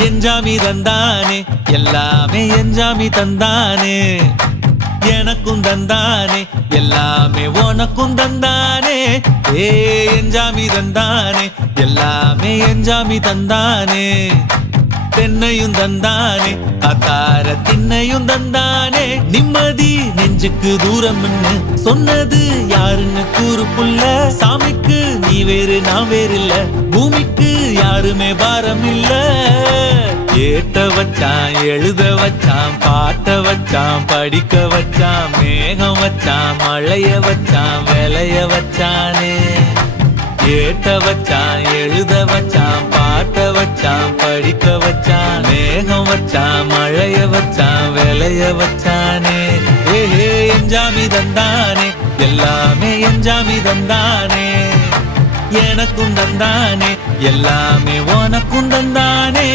எஞ்சாமி தந்தானே எல்லாமே எஞ்சாமி தந்தானே எனக்கும் தந்தானே எல்லாமே உனக்கும் தந்தானே ஏ எஞ்சாமி தந்தானே எல்லாமே எஞ்சாமி தந்தானே தென்னையும் தந்தானே காத்தார திண்ணையும் தந்தானே நிம்மதி நெஞ்சுக்கு தூரம் சொன்னது யாருன்னு கூறு புள்ள சாமிக்கு நீ வேறு நான் வேறு இல்ல பூமிக்கு யாருமே பாரம் இல்ல ஏத்த வச்சான் எழுத வச்சான் பாட்ட வச்சான் படிக்க வச்சான் மேகம் வச்சான் மழைய வச்சான் விளைய வச்சானே ஏத்த வச்சான் எழுத வச்சான் பாட்ட வச்சான் படிக்க வச்சான் மேகம் வச்சான் மழைய வச்சான் விளைய வச்சானே ஏஹே எஞ்சாமி தந்தானே எல்லாமே எஞ்சாமி தந்தானே எனக்கும் தந்தானே எல்லாமே உனக்கும் தந்தானே